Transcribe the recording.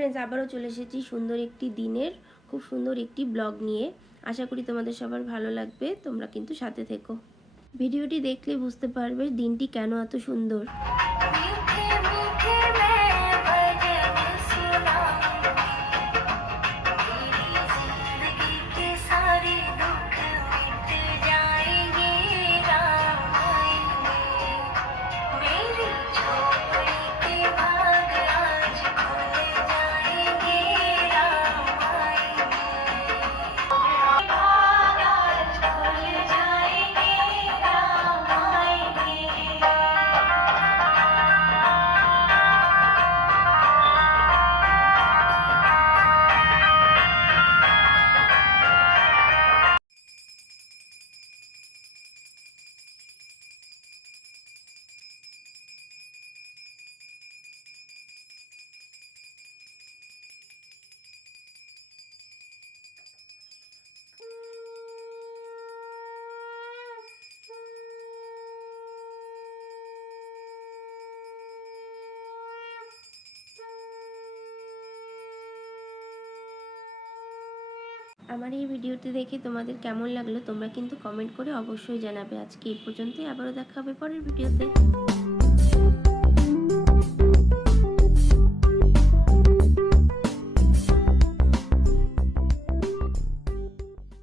Friends, আবারও চলে এসেছি সুন্দর একটি দিনের খুব সুন্দর একটি ব্লগ নিয়ে। আশা করি তোমাদের সবার ভালো লাগবে, তোমরা কিন্তু সাথে থেকো। ভিডিওটি দেখলে বুঝতে পারবে দিনটি কেন এত সুন্দর। আমার এই ভিডিওটি দেখে তোমাদের কেমন লাগলো তোমরা কিন্তু কমেন্ট করে অবশ্যই জানাবে। আজকে এই পর্যন্তই, আবারও দেখা হবে পরের ভিডিওতে।